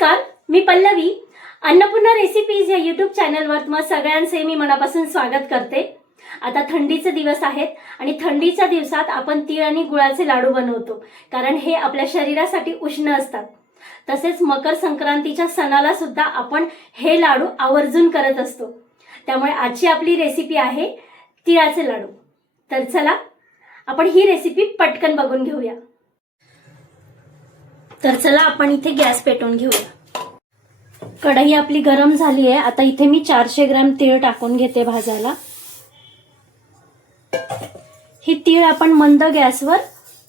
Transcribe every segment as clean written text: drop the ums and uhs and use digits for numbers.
नमस्कार, मी पल्लवी. अन्नपूर्णा रेसिपीज या यूट्यूब चॅनलवर तुम्हा सगळ्यांचे मी मनापासून स्वागत करते. आता थंडीचे दिवस आहेत आणि थंडीच्या दिवसात आपण तीळ आणि गुळाचे लाडू बनवतो, कारण हे आपल्या शरीरासाठी उष्ण असतात. तसेच मकर संक्रांतीच्या सणाला सुद्धा आपण हे लाडू आवर्जून करत असतो. त्यामुळे आजची आपली रेसिपी आहे तिळाचे लाडू. तर चला आपण ही रेसिपी पटकन बघून घेऊया. तर चला आपण इथे गॅस पेटवून घेऊया. कढई आपली गरम झाली आहे. आता इथे मी 400 ग्रॅम तीळ टाकून घेते भाजायला. ही तीळ आपण मंद गॅसवर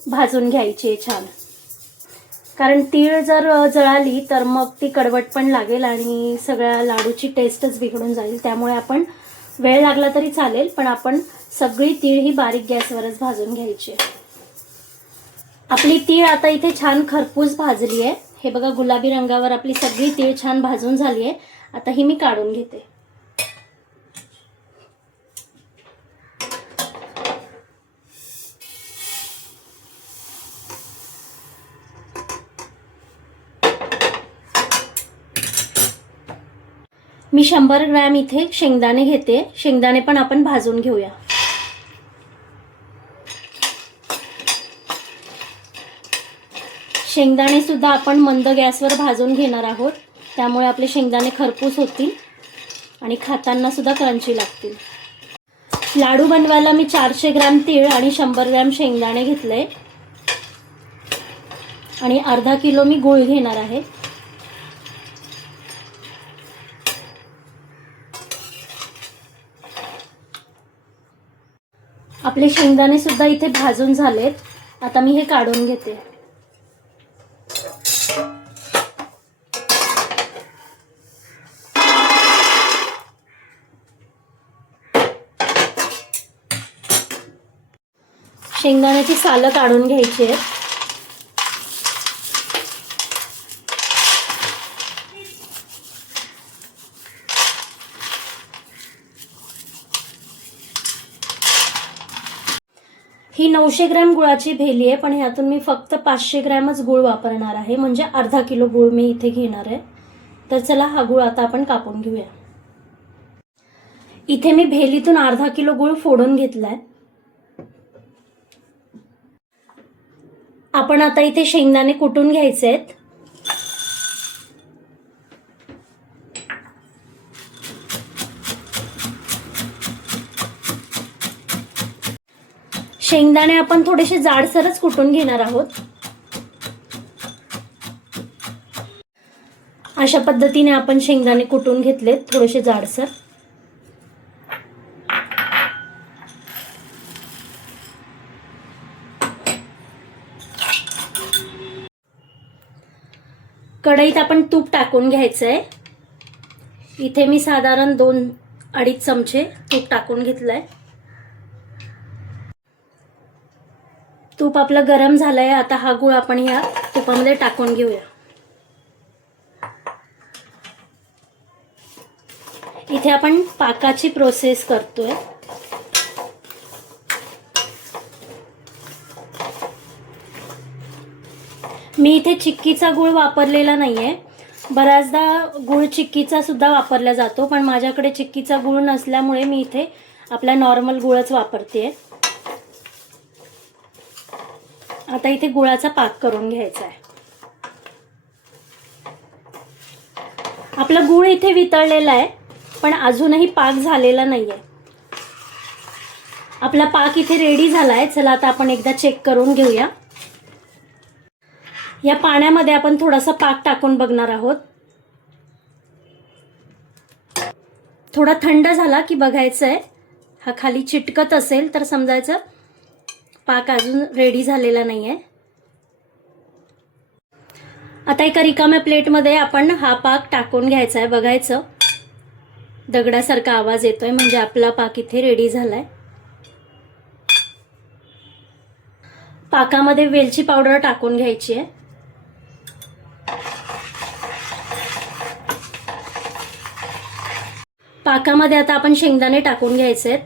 भाजून घ्यायची छान, कारण तीळ जर जळाली तर मग ती कडवट पण लागेल आणि सगळ्या लाडूची टेस्टच बिघडून जाईल. त्यामुळे आपण वेळ लागला तरी चालेल, पण आपण सगळी तीळ ही बारीक गॅसवरच भाजून घ्यायची. आपली तीळ आता इथे छान खरपूस भाजली आहे. हे बघा, गुलाबी रंगावर आपली सगळी तीळ छान भाजून झाली आहे. आता ही मी काढून घेते. मी 100 ग्रॅम इथे शेंगदाणे घेते. शेंगदाणे पण आपण भाजून घेऊया. शेंगदाणे सुद्धा आपण मंद गॅसवर भाजून घेणार आहोत, त्यामुळे आपले शेंगदाणे खरपूस होतील आणि खाताना सुद्धा क्रंची लागतील. लाडू बनवायला मी 400 ग्रॅम तीळ आणि 100 ग्रॅम शेंगदाणे घेतले आणि अर्धा किलो मी गूळ घेणार आहे. आपले शेंगदाणे सुद्धा इथे भाजून झालेत. आता मी हे काढून घेते. शेंगदाण्याची सालं काढून घ्यायची आहेत. ही 900 ग्रॅम गुळाची भेली आहे, पण ह्यातून मी फक्त 500 ग्रॅमच गुळ वापरणार आहे, म्हणजे अर्धा किलो गुळ मी इथे घेणार आहे. तर चला हा गुळ आता आपण कापून घेऊया. इथे मी भेलीतून अर्धा किलो गुळ फोडून घेतलाय. आपण आता इथे शेंगदाणे कुटून घ्यायचे आहेत. शेंगदाणे आपण थोडेसे जाडसरच कुटून घेणार आहोत. अशा पद्धतीने आपण शेंगदाणे कुटून घेतलेत, थोडेसे जाडसर. कढईत आपण तूप टाकून घ्यायचंय. इथे मी साधारण 2-2.5 चमचे तूप टाकून घेतलंय. तूप आपलं गरम झालंय. आता हा गूळ आपण या तुपामध्ये टाकून घेऊया. इथे आपण पाकाची प्रोसेस करतोय. मी इथे चिक्कीचा गूळ वापरलेला नाहीये. बऱ्याचदा गूळ चिक्कीचा सुद्धा वापरला जातो, पण माझ्याकडे चिक्कीचा गूळ नसल्यामुळे मी इथे आपला नॉर्मल गूळच वापरते. आता इथे गुळाचा पाक करून घ्यायचा आहे. आपला गूळ इथे वितळलेला आहे, पण अजूनही पाक झालेला नाहीये. आपला पाक इथे रेडी झालाय. चला आता आपण एकदा चेक करून घेऊया. या पाण्यामध्ये आपण थोडासा पाक टाकून बघणार आहोत. थोडा थंड झाला की बघायचंय. हा खाली चिटकत असेल तर समजायचं पाक अजून रेडी झालेला नाहीये. आता एका रिकाम्या प्लेटमध्ये आपण हा पाक टाकून घ्यायचा आहे. बघायचं दगडासारखा आवाज येतोय, म्हणजे आपला पाक इथे रेडी झालाय. पाकामध्ये वेलची पावडर टाकून घ्यायची आहे. पाकामध्ये आता आपण शेंगदाणे टाकून घ्यायचे.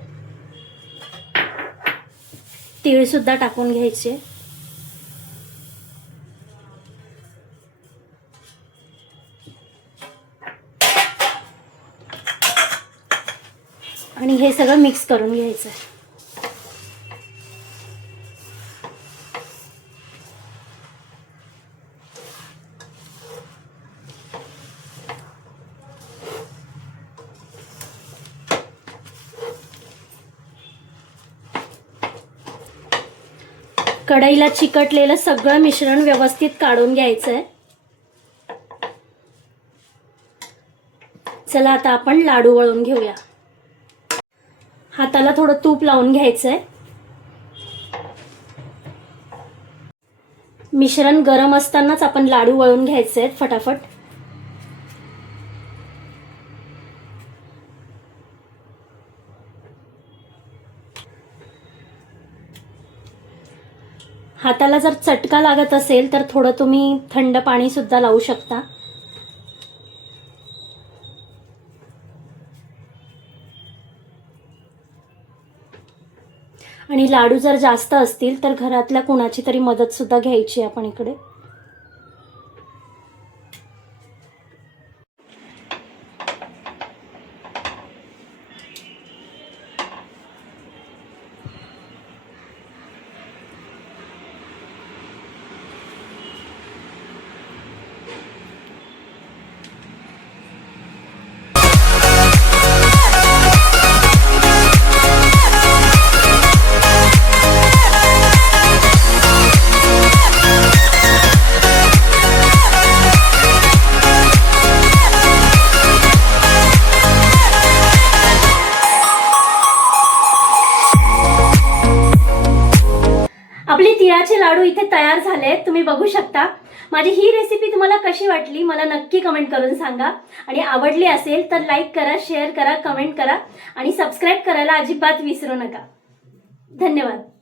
तीळ सुद्धा टाकून घ्यायचे. आणि हे सगळं मिक्स करून घ्यायचं आहे. कढईला चिकटलेलं सगळं मिश्रण व्यवस्थित काढून घ्यायचंय. चला आता आपण लाडू वळून घेऊया. हाताला थोडं तूप लावून घ्यायचंय. मिश्रण गरम असतानाच आपण लाडू वळून घ्यायचे फटाफट. हाताला जर चटका लागत असेल तर थोडं तुम्ही थंड पाणी सुद्धा लावू शकता. आणि लाडू जर जास्त असतील तर घरातल्या कुणाची तरी मदत सुद्धा घ्यायची आपण इकडे. आपले तिळाचे लाडू इथे तयार झाले, तुम्ही बघू शकता. माझी ही रेसिपी तुम्हाला कशी वाटली मला नक्की कमेंट करून सांगा. आणि आवडली असेल तर लाईक करा, शेअर करा, कमेंट करा आणि सबस्क्राईब करायला अजिबात विसरू नका. धन्यवाद.